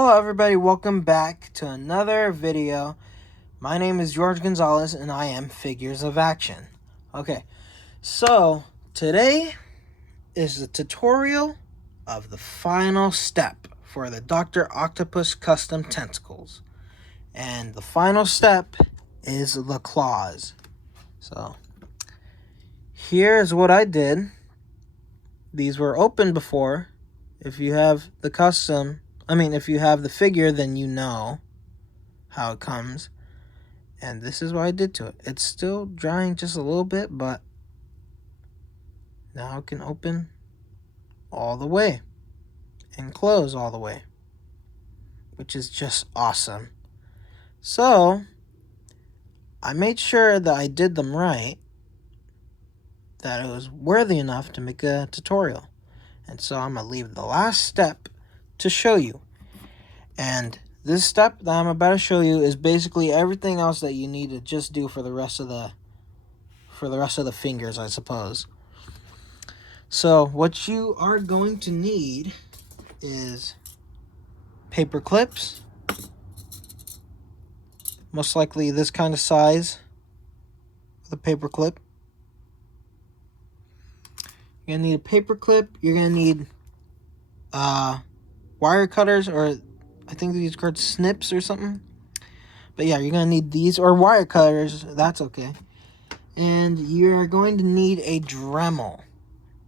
Hello everybody, welcome back to another video. My name is George Gonzalez and I am Figures of Action. Okay, so today is the tutorial of the final step for the Dr. Octopus custom tentacles. And the final step is the claws. So here's what I did. These were open before. If you have the if you have the figure, then you know how it comes. And this is what I did to it. It's still drying just a little bit, but now it can open all the way and close all the way, which is just awesome. So I made sure that I did them right, that it was worthy enough to make a tutorial. And so I'm going to leave the last step to show you. And this step that I'm about to show you is basically everything else that you need to just do for the rest of the fingers, I suppose. So what you are going to need is paper clips, most likely this kind of size, the paper clip. You're going to need a paper clip. You're going to need wire cutters, or I think these are called snips or something. But yeah, you're going to need these, or wire cutters. That's okay. And you're going to need a Dremel.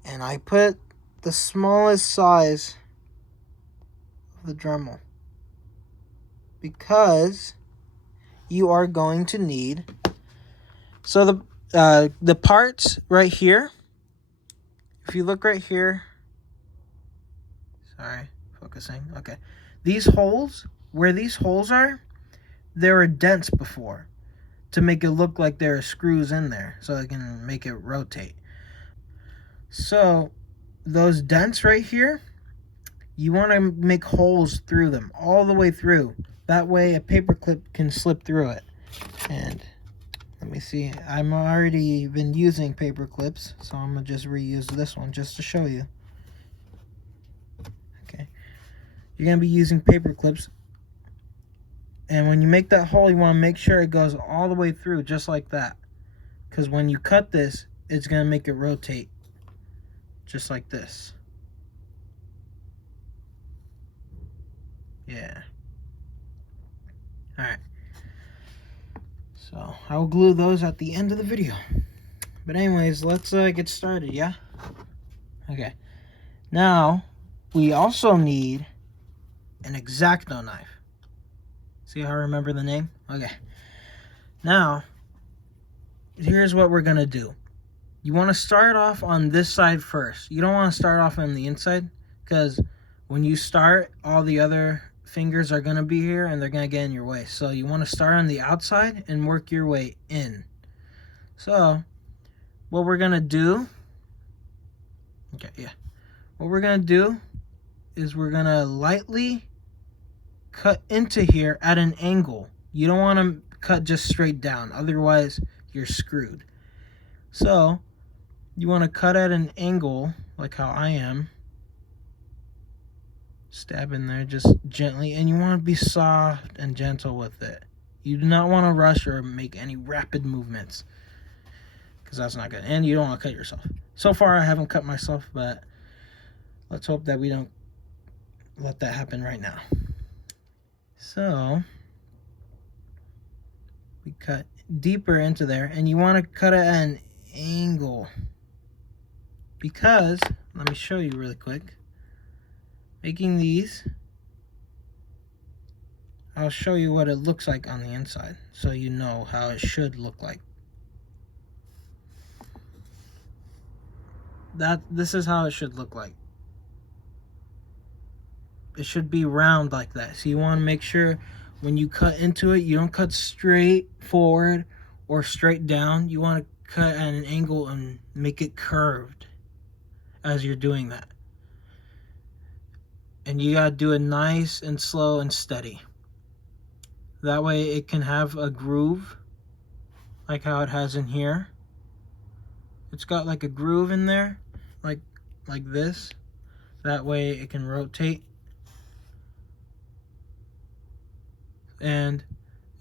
And I put the smallest size of the Dremel because you are going to need, so the parts right here, if you look right here, sorry, focusing, okay, these holes, where these holes are, there were dents before to make it look like there are screws in there so it can make it rotate. So those dents right here, you want to make holes through them all the way through. That way a paper clip can slip through it. And let me see, I'm already been using paper clips, so I'm going to just reuse this one just to show you. Okay, you're going to be using paper clips, and when you make that hole, you want to make sure it goes all the way through, just like that. Because when you cut this, it's going to make it rotate, just like this. Yeah. Alright. So, I'll glue those at the end of the video. But anyways, let's get started, yeah? Okay. Now, we also need an X-Acto knife. See how I remember the name? Okay. Now, here's what we're going to do. You want to start off on this side first. You don't want to start off on the inside, because when you start, all the other fingers are going to be here and they're going to get in your way. So you want to start on the outside and work your way in. So what we're going to do, what we're going to do is we're going to lightly cut into here at an angle. You don't want to cut just straight down, otherwise you're screwed. So you want to cut at an angle like how I am. Stab in there just gently, and you want to be soft and gentle with it. You do not want to rush or make any rapid movements, because that's not good, and you don't want to cut yourself. So far I haven't cut myself, but let's hope that we don't let that happen right now. So we cut deeper into there, and you want to cut it at an angle, because let me show you really quick. Making these, I'll show you what it looks like on the inside, so you know how it should look like. This is how it should look like. It should be round like that. So you want to make sure when you cut into it, you don't cut straight forward or straight down. You want to cut at an angle and make it curved as you're doing that. And you gotta do it nice and slow and steady. That way it can have a groove, like how it has in here. It's got like a groove in there, like this. That way it can rotate. and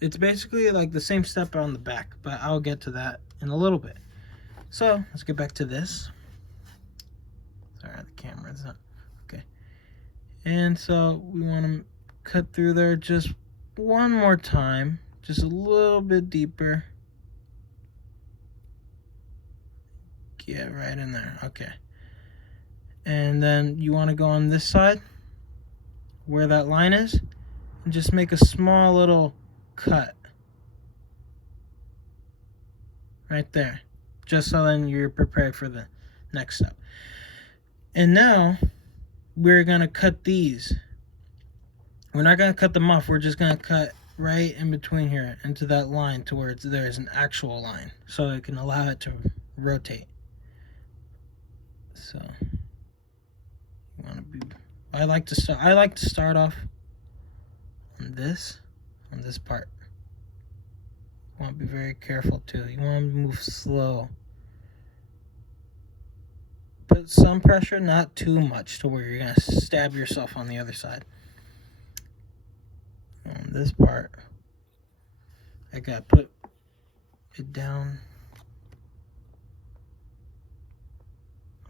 it's basically like the same step on the back, but I'll get to that in a little bit. So let's get back to this. Sorry, the camera's not okay. And so we want to cut through there just one more time, just a little bit deeper. Get right in there. Okay. And then you want to go on this side where that line is and just make a small little cut right there, just so then you're prepared for the next step. And now we're going to cut these. We're not going to cut them off. We're just going to cut right in between here into that line to where there's an actual line, so it can allow it to rotate. So you want to be, I like to start off on this part. You want to be very careful too. You want to move slow. Put some pressure, not too much to where you're going to stab yourself on the other side. On this part, I got to put it down.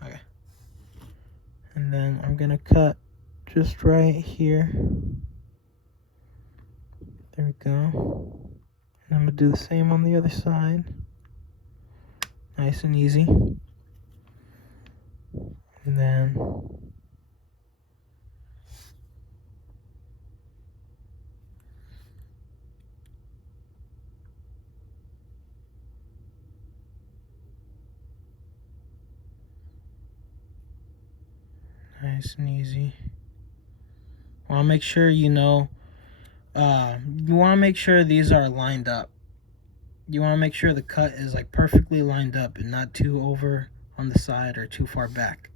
Okay. And then I'm going to cut just right here. There we go. And I'm going to do the same on the other side. Nice and easy. And then nice and easy. Want to make sure you want to make sure these are lined up. You want to make sure the cut is like perfectly lined up and not too over on the side or too far back,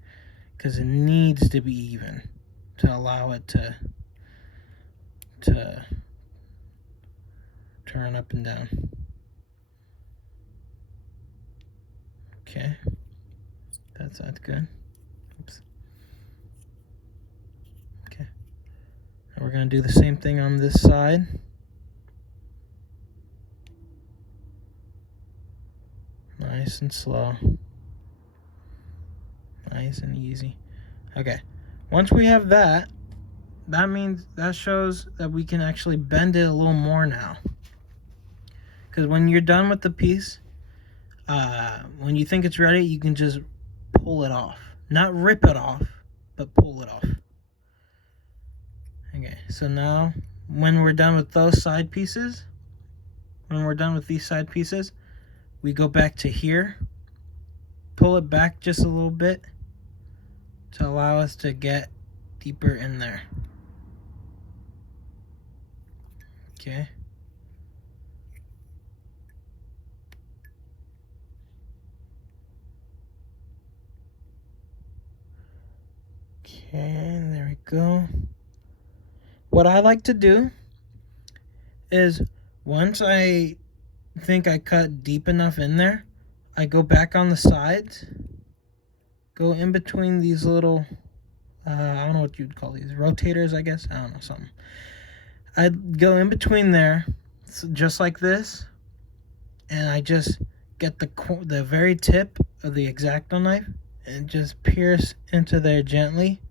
because it needs to be even to allow it to turn up and down. Okay, that's good. Oops. Okay, and we're going to do the same thing on this side. Nice and slow. Nice and easy. Okay, once we have that, that shows that we can actually bend it a little more now. Because when you're done with the piece, when you think it's ready, you can just pull it off. Not rip it off, but pull it off. Okay, so now when we're done with those side pieces, we go back to here, pull it back just a little bit to allow us to get deeper in there. Okay. Okay, there we go. What I like to do is once I think I cut deep enough in there, I go back on the sides, go in between these little, I don't know what you'd call these, rotators, I guess, I don't know, something. I go in between there, just like this, and I just get the very tip of the X-Acto knife and just pierce into there gently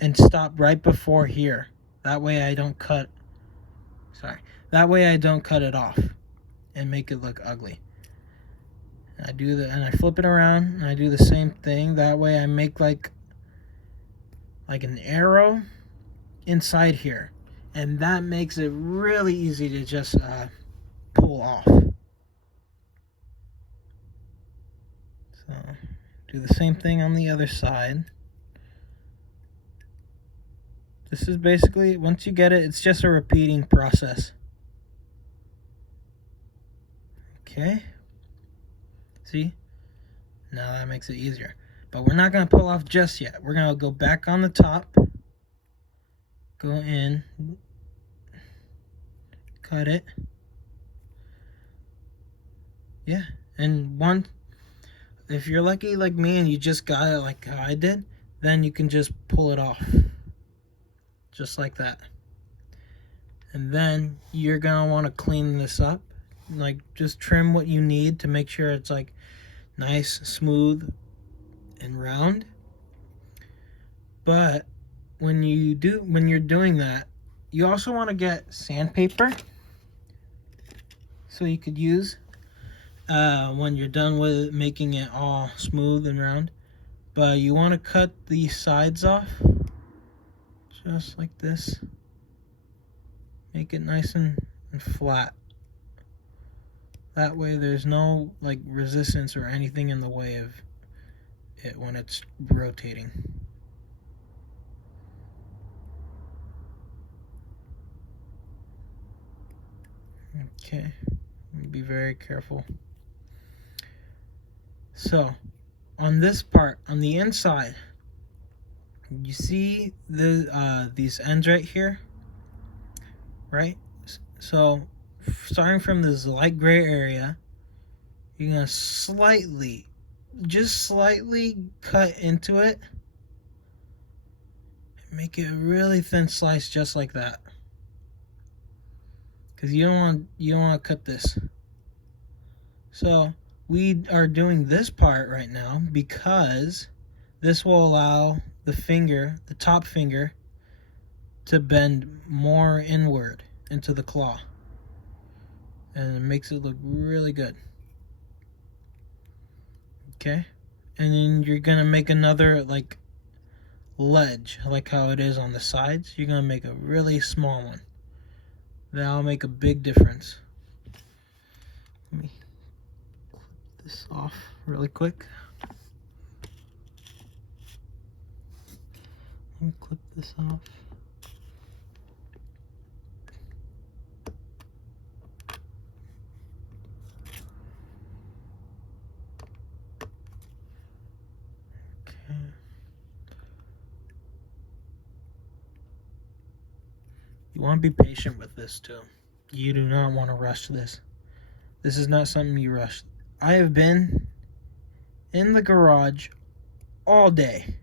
and stop right before here. That way I don't cut it off and make it look ugly. And I flip it around and I do the same thing. That way I make like an arrow inside here, and that makes it really easy to just pull off. So do the same thing on the other side. This is basically, once you get it, it's just a repeating process. Okay. See? Now that makes it easier. But we're not going to pull off just yet. We're going to go back on the top. Go in. Cut it. Yeah. And if you're lucky like me and you just got it like how I did, then you can just pull it off. Just like that. And then you're gonna want to clean this up, like just trim what you need to make sure it's like nice, smooth, and round. But when you're doing that, you also want to get sandpaper, so you could use when you're done with making it all smooth and round. But you want to cut the sides off just like this. Make it nice and flat. That way there's no like resistance or anything in the way of it when it's rotating. Okay, be very careful. So on this part, on the inside, you see these ends right here, right? So starting from this light gray area, you're gonna just slightly cut into it. Make it a really thin slice, just like that. Because you don't want to cut this. So we are doing this part right now because this will allow the top finger, to bend more inward into the claw, and it makes it look really good. Okay, and then you're gonna make another like ledge, like how it is on the sides. You're gonna make a really small one. That'll make a big difference. Let me clip this off really quick. Let me clip this off. Okay. You want to be patient with this too. You do not want to rush this. This is not something you rush. I have been in the garage all day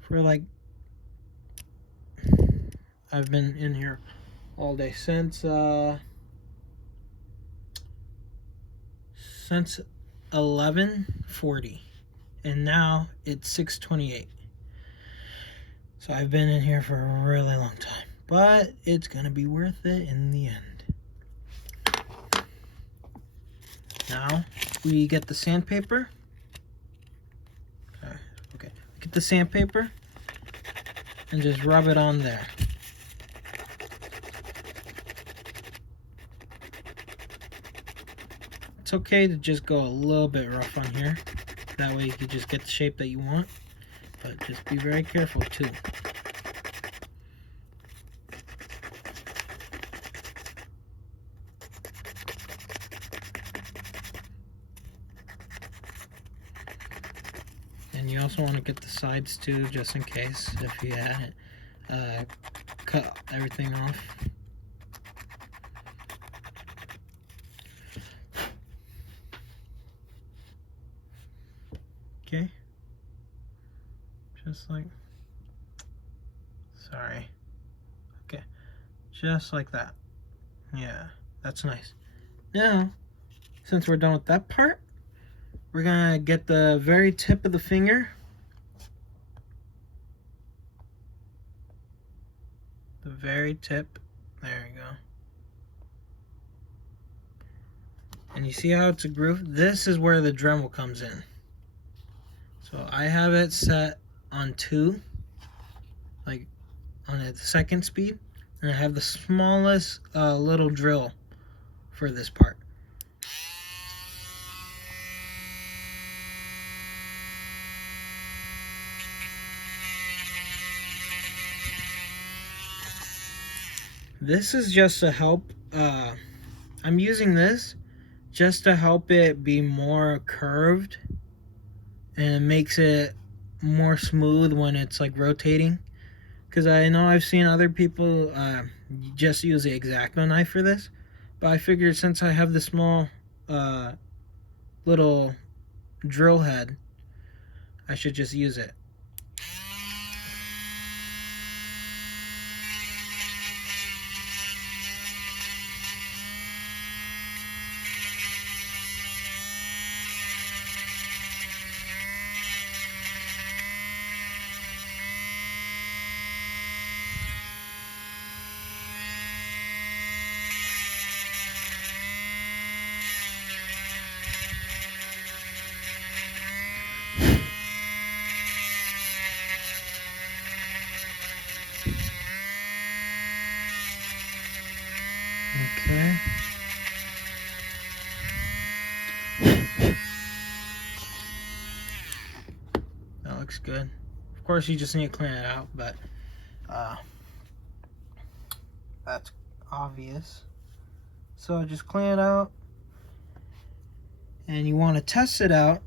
for like, I've been in here all day since 11:40, and now it's 6:28. So I've been in here for a really long time, but it's gonna be worth it in the end. Now we get the sandpaper. Okay, get the sandpaper and just rub it on there. It's okay to just go a little bit rough on here. That way you can just get the shape that you want. But just be very careful too. And you also want to get the sides too, just in case, if you hadn't cut everything off. Okay, just like, sorry, okay, just like that. Yeah, that's nice. Now, since we're done with that part, we're gonna get the very tip of the finger, the very tip, there you go. And you see how it's a groove? This is where the Dremel comes in. So I have it set on 2, like on the second speed, and I have the smallest little drill for this part. This is just to help, I'm using this just to help it be more curved, and it makes it more smooth when it's like rotating. Because I know I've seen other people just use the X-Acto knife for this, but I figured since I have the small little drill head, I should just use it. Okay. That looks good. Of course, you just need to clean it out, but that's obvious. So just clean it out, and you want to test it out,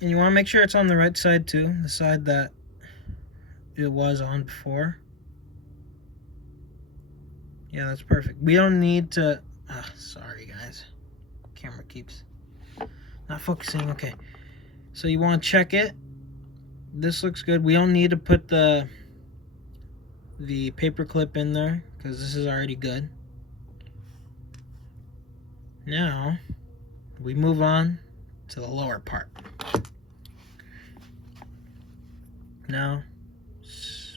and you want to make sure it's on the right side too, the side that it was on before. Yeah, that's perfect. We don't need to... sorry guys. Camera keeps not focusing. Okay. So you want to check it. This looks good. We don't need to put the paper clip in there because this is already good. Now, we move on to the lower part. Now,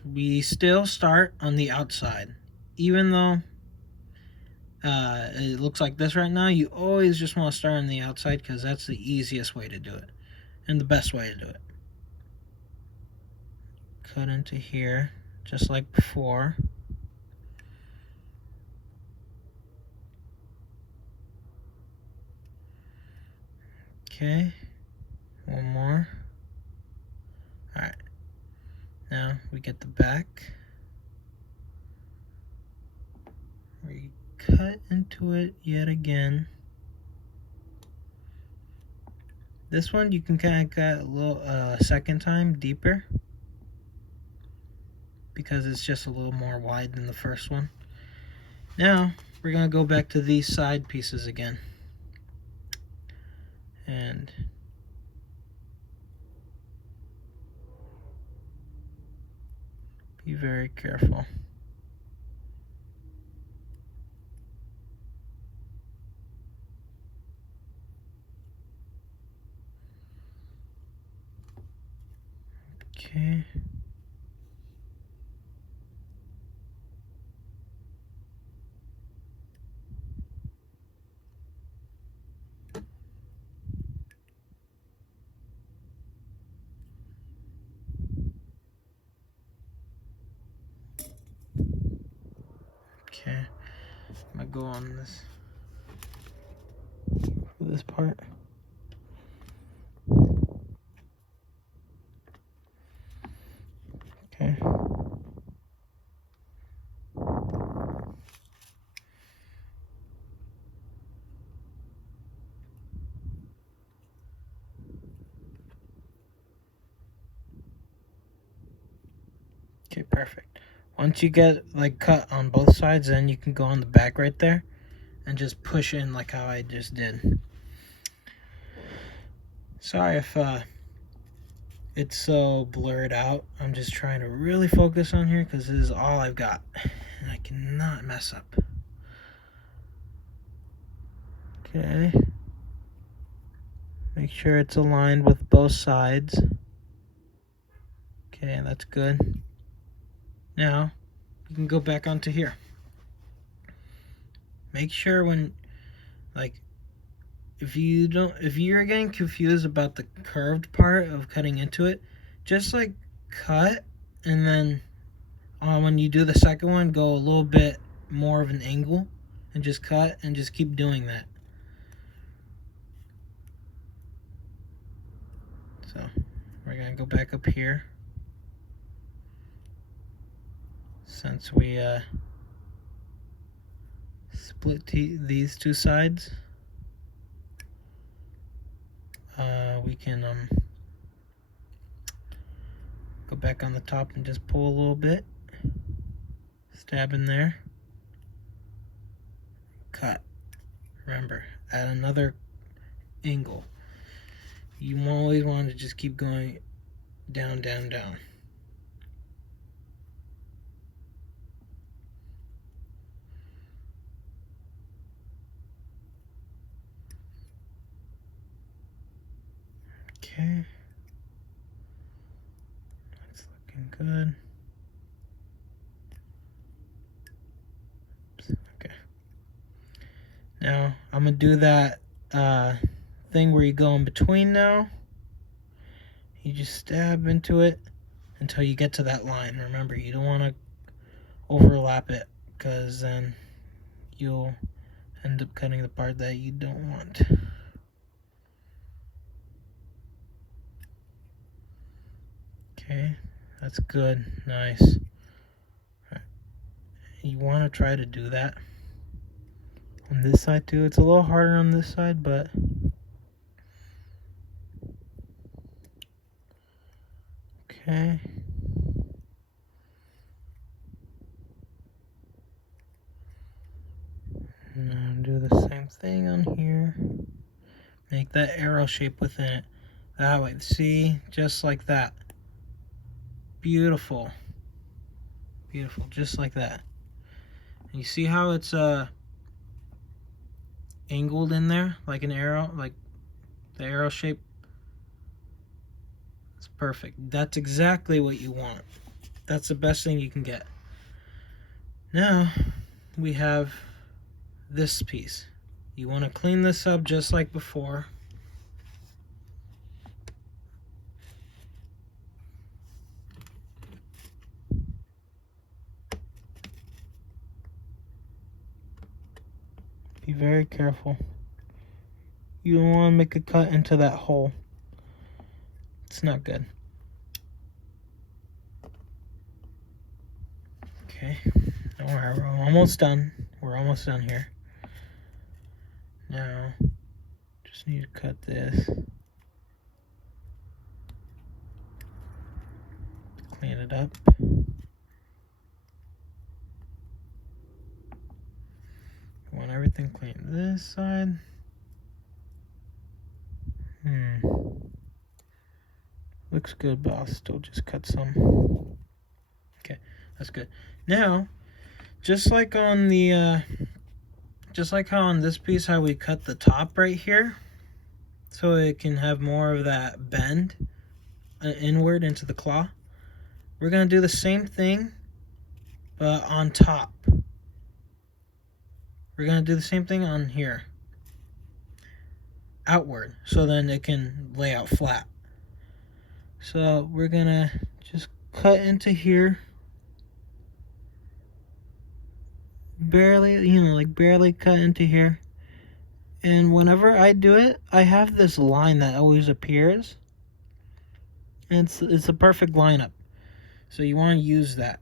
we still start on the outside. Even though it looks like this right now, you always just want to start on the outside because that's the easiest way to do it and the best way to do it. Cut into here just like before. Okay, one more. Alright, now we get the back. We cut into it yet again. This one you can kind of cut a little second time deeper because it's just a little more wide than the first one. Now we're gonna go back to these side pieces again and be very careful. Okay. Okay. I'm gonna go on this part. Okay. Okay, perfect. Once you get like cut on both sides, then you can go on the back right there and just push in like how I just did. Sorry if it's so blurred out. I'm just trying to really focus on here because this is all I've got and I cannot mess up. Okay. Make sure it's aligned with both sides. Okay, that's good. Now, you can go back onto here. Make sure when, like, if you're getting confused about the curved part of cutting into it, just like cut and then when you do the second one, go a little bit more of an angle and just cut and just keep doing that. So we're gonna go back up here since we split these two sides. We can go back on the top and just pull a little bit, stab in there, cut. Remember, at another angle. You always want to just keep going down, down, down. Okay, that's looking good. Oops. Okay. Now I'm gonna do that thing where you go in between. Now you just stab into it until you get to that line. Remember, you don't want to overlap it because then you'll end up cutting the part that you don't want. Okay, that's good. Nice. Right. You want to try to do that on this side too. It's a little harder on this side, but okay. Now do the same thing on here. Make that arrow shape within it. That way. See? Just like that. Beautiful. Beautiful. Just like that. And you see how it's angled in there? Like an arrow? Like the arrow shape? It's perfect. That's exactly what you want. That's the best thing you can get. Now, we have this piece. You want to clean this up just like before. Be very careful. You don't want to make a cut into that hole. It's not good. Okay, don't worry, we're almost done. We're almost done here. Now, just need to cut this. Clean it up. You want everything clean. This side. Looks good, but I'll still just cut some. Okay, that's good. Now, just like on the, just like how on this piece, how we cut the top right here, so it can have more of that bend inward into the claw. We're gonna do the same thing, but on top. We're gonna do the same thing on here, outward, so then it can lay out flat. So we're gonna just cut into here, barely, like barely cut into here. And whenever I do it, I have this line that always appears, and it's a perfect lineup. So you want to use that.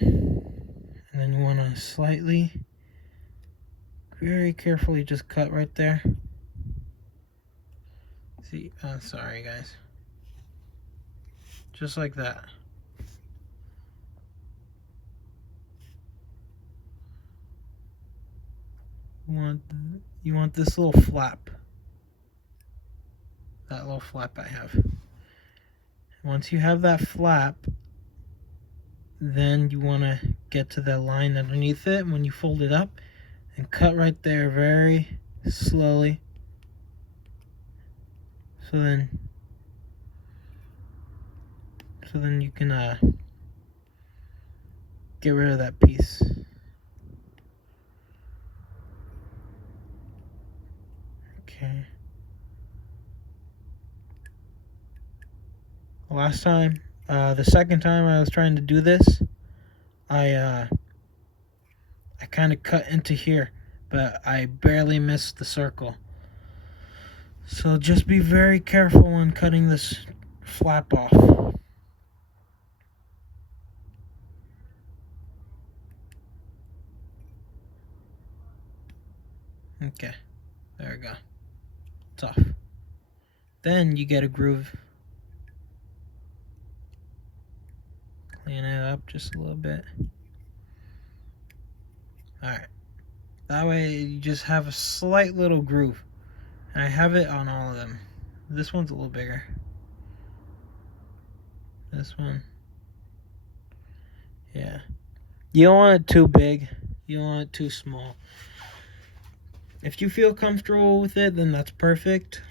And then you want to slightly, very carefully just cut right there. See, sorry guys. Just like that. You want this little flap. That little flap I have. Once you have that flap, then you want to get to the line underneath it when you fold it up and cut right there very slowly. So then you can get rid of that piece. Okay. Last time, the second time I was trying to do this, I kind of cut into here, but I barely missed the circle. So just be very careful when cutting this flap off. Okay, there we go. It's off. Then you get a groove. Clean it up just a little bit. Alright. That way you just have a slight little groove. And I have it on all of them. This one's a little bigger. This one. Yeah. You don't want it too big. You don't want it too small. If you feel comfortable with it, then that's perfect.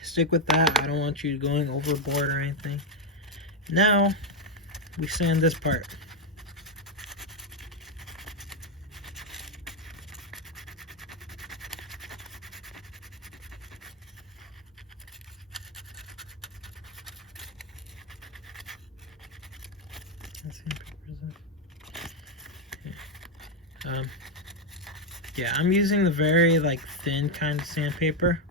Stick with that. I don't want you going overboard or anything. Now, we sand this part. Yeah, I'm using the very like thin kind of sandpaper.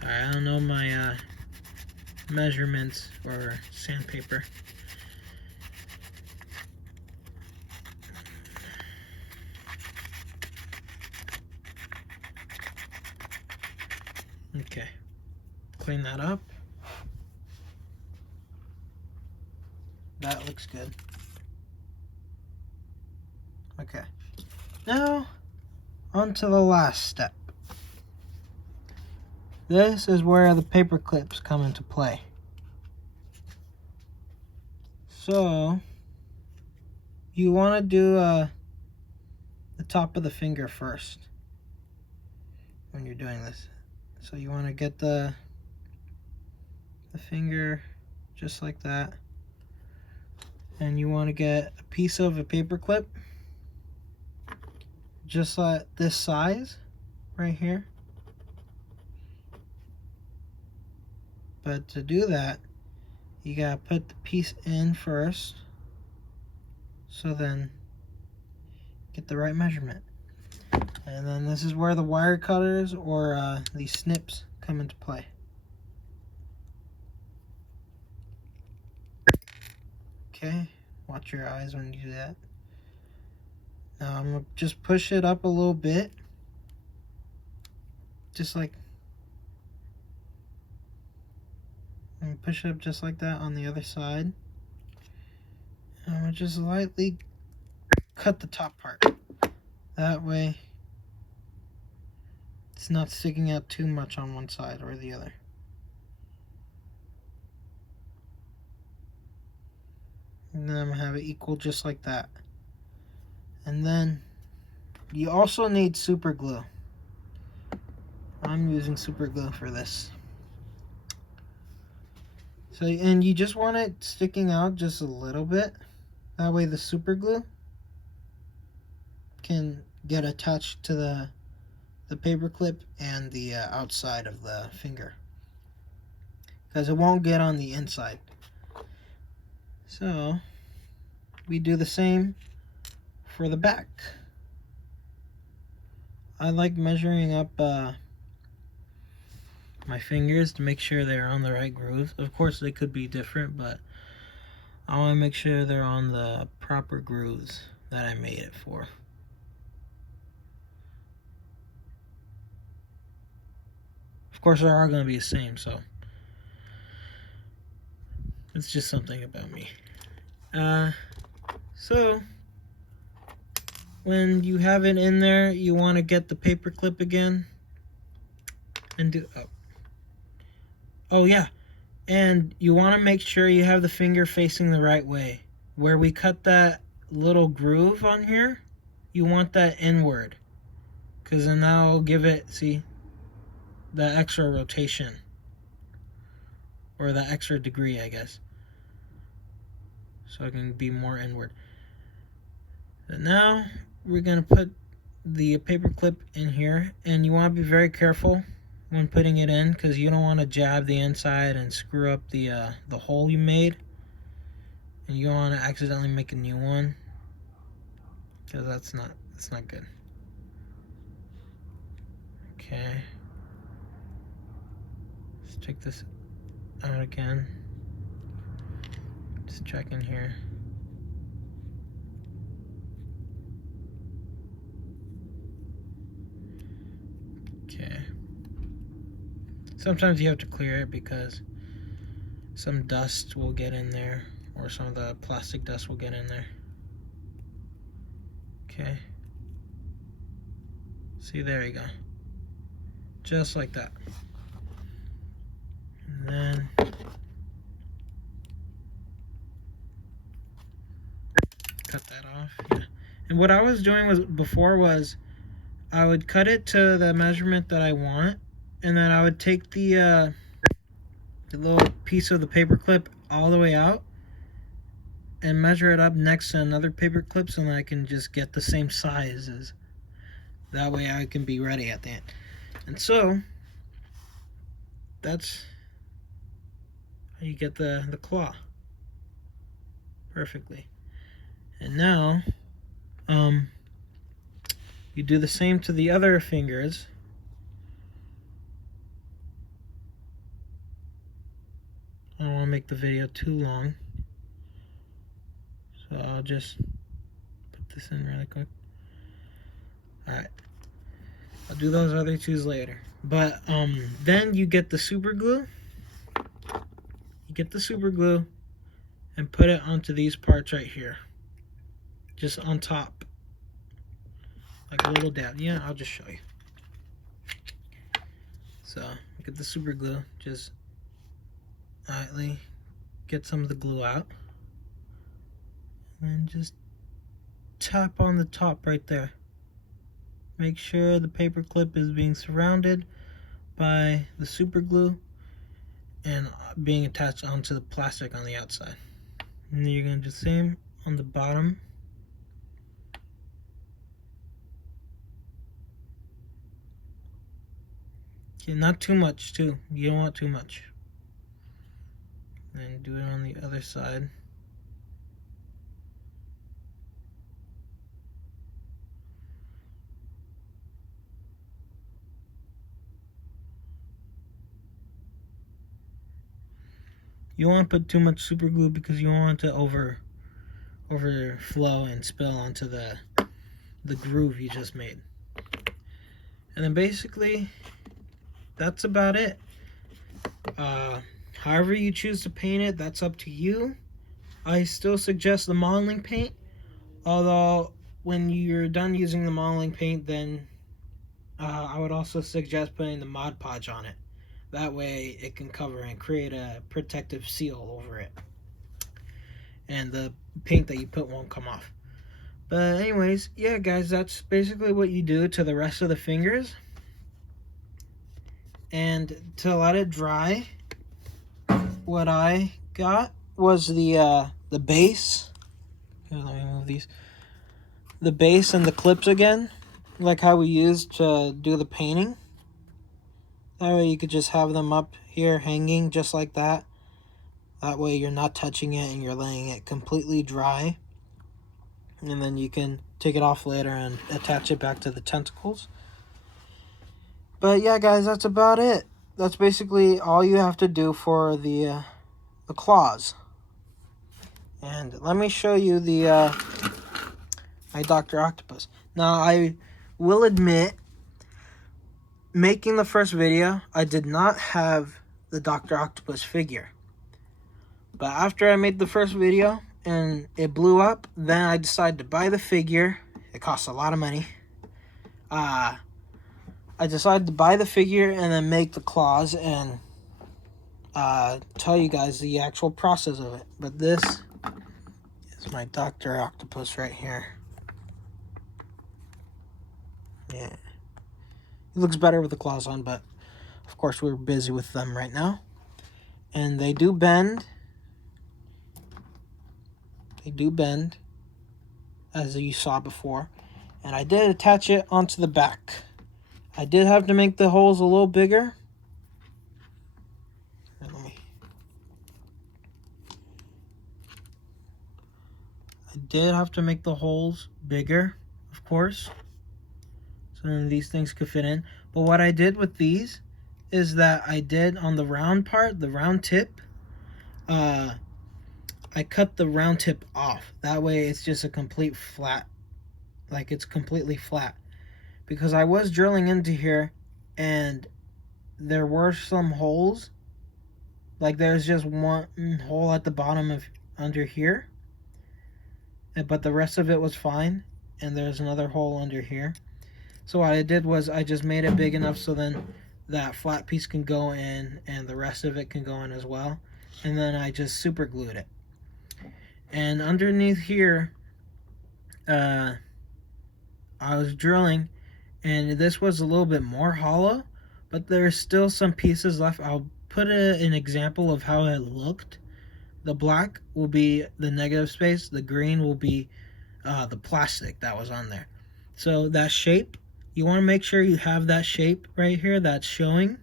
Sorry, I don't know my measurements for sandpaper. Okay, clean that up. That looks good. Okay, now on to the last step. This is where the paper clips come into play. So you want to do the top of the finger first when you're doing this. So you want to get the finger just like that, and you want to get a piece of a paper clip just like this size right here. But to do that, you gotta put the piece in first, so then get the right measurement. And then this is where the wire cutters or these snips come into play. Okay, watch your eyes when you do that. Now I'm gonna just push it up a little bit, just like, and push it up just like that on the other side. And I'm gonna just lightly cut the top part. That way it's not sticking out too much on one side or the other. And then I'm gonna have it equal just like that. And then you also need super glue. I'm using super glue for this. So, and you just want it sticking out just a little bit. That way the super glue can get attached to the paper clip and the outside of the finger, because it won't get on the inside. So we do the same for the back. I like measuring up my fingers to make sure they're on the right grooves. Of course they could be different, but I want to make sure they're on the proper grooves that I made it for. Of course, they are going to be the same, so it's just something about me. So when you have it in there, you want to get the paper clip again and do oh yeah, and you want to make sure you have the finger facing the right way. Where we cut that little groove on here, you want that inward, because then that'll give it, see, the extra rotation, or the extra degree, I guess, so it can be more inward. And now we're going to put the paper clip in here, and you want to be very careful when putting it in, because you don't want to jab the inside and screw up the hole you made, and you don't want to accidentally make a new one, because that's not good. Okay, let's take this out again. Just check in here. Okay. Sometimes you have to clear it because some dust will get in there, or some of the plastic dust will get in there. Okay. See, there you go. Just like that. And then cut that off. Yeah. And what I was doing before was I would cut it to the measurement that I want, and then I would take the little piece of the paper clip all the way out and measure it up next to another paper clip, so that I can just get the same sizes. That way I can be ready at the end. And so that's how you get the claw perfectly. And now, you do the same to the other fingers. I don't want to make the video too long, so I'll just put this in really quick. Alright, I'll do those other twos later. But then you get the super glue. You get the super glue and put it onto these parts right here. Just on top. Like a little dab. Yeah, I'll just show you. So, get the super glue. Just lightly get some of the glue out. And just tap on the top right there. Make sure the paper clip is being surrounded by the super glue and being attached onto the plastic on the outside. And then you're going to do the same on the bottom. Okay, not too much too. You don't want too much. And do it on the other side. You don't want to put too much super glue because you don't want it to overflow and spill onto the groove you just made. And then basically, that's about it. However you choose to paint it, that's up to you. I still suggest the modeling paint, although when you're done using the modeling paint, then I would also suggest putting the Mod Podge on it. That way it can cover and create a protective seal over it. And the paint that you put won't come off. But anyways, yeah guys, that's basically what you do to the rest of the fingers. And to let it dry, what I got was the base. Here, let me move these. The base and the clips again, like how we used to do the painting. That way you could just have them up here hanging just like that. That way you're not touching it and you're letting it completely dry. And then you can take it off later and attach it back to the tentacles. But yeah guys, that's about it. That's basically all you have to do for the claws. And let me show you the my Dr. Octopus. Now I will admit, making the first video, I did not have the Dr. Octopus figure. But after I made the first video and it blew up, then I decided to buy the figure. It costs a lot of money. I decided to buy the figure and then make the claws and tell you guys the actual process of it. But this is my Dr. Octopus right here. Yeah. It looks better with the claws on, but of course we're busy with them right now. And they do bend. They do bend, as you saw before. And I did attach it onto the back. I did have to make the holes a little bigger. I did have to make the holes bigger, of course, so then these things could fit in. But what I did with these is that I did on the round part, the round tip, I cut the round tip off. That way it's just a complete flat, like it's completely flat. Because I was drilling into here and there were some holes. Like there's just one hole at the bottom of under here. But the rest of it was fine. And there's another hole under here. So what I did was I just made it big enough so then that flat piece can go in and the rest of it can go in as well. And then I just super glued it. And underneath here, I was drilling, and this was a little bit more hollow, but there's still some pieces left. I'll put an example of how it looked. The black will be the negative space. The green will be the plastic that was on there. So that shape, you want to make sure you have that shape right here that's showing.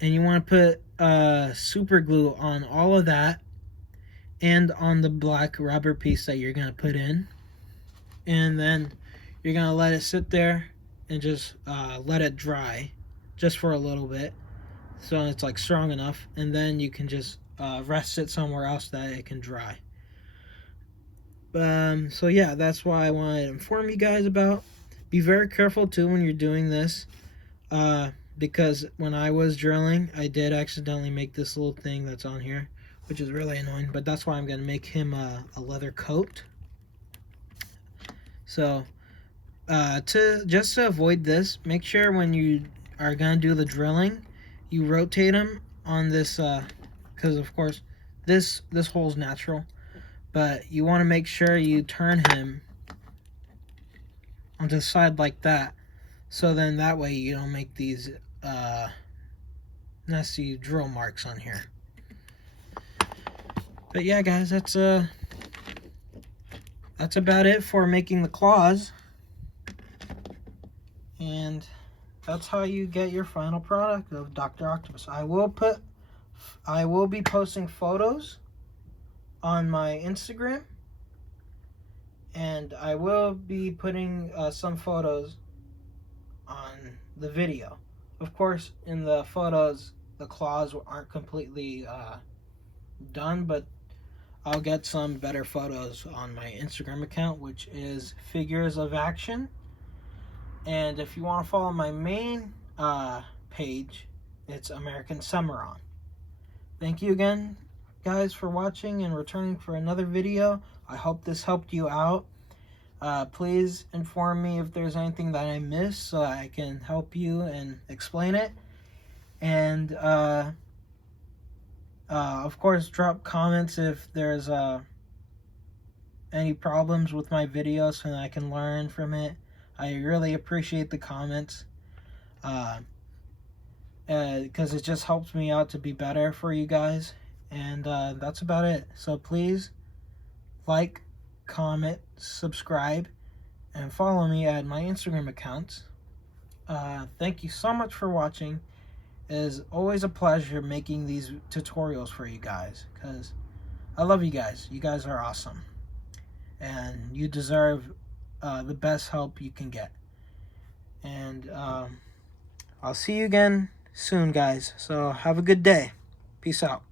And you want to put super glue on all of that. and on the black rubber piece that you're going to put in. And then you're going to let it sit there and just let it dry just for a little bit so it's like strong enough, and then you can just rest it somewhere else that it can dry. So yeah, that's why I wanted to inform you guys about. Be very careful too when you're doing this, because when I was drilling, I did accidentally make this little thing that's on here, which is really annoying, but that's why I'm going to make him a leather coat. So to avoid this, make sure when you are going to do the drilling, you rotate him on this, because of course this hole's natural, but you want to make sure you turn him onto the side like that, so then that way you don't make these nasty drill marks on here. But yeah, guys, that's about it for making the claws, and that's how you get your final product of Dr. Octopus. I will be posting photos on my Instagram, and I will be putting some photos on the video. Of course, in the photos, the claws aren't completely done, but I'll get some better photos on my Instagram account, which is Figures of Action. And if you want to follow my main page, it's American Cimarron. Thank you again, guys, for watching and returning for another video. I hope this helped you out. Please inform me if there's anything that I missed so I can help you and explain it. And of course, drop comments if there's any problems with my video so that I can learn from it. I really appreciate the comments, because it just helps me out to be better for you guys. And that's about it. So please like, comment, subscribe, and follow me at my Instagram accounts. Thank you so much for watching. It is always a pleasure making these tutorials for you guys, because I love you guys. You guys are awesome, and you deserve the best help you can get. And I'll see you again soon, guys. So have a good day. Peace out.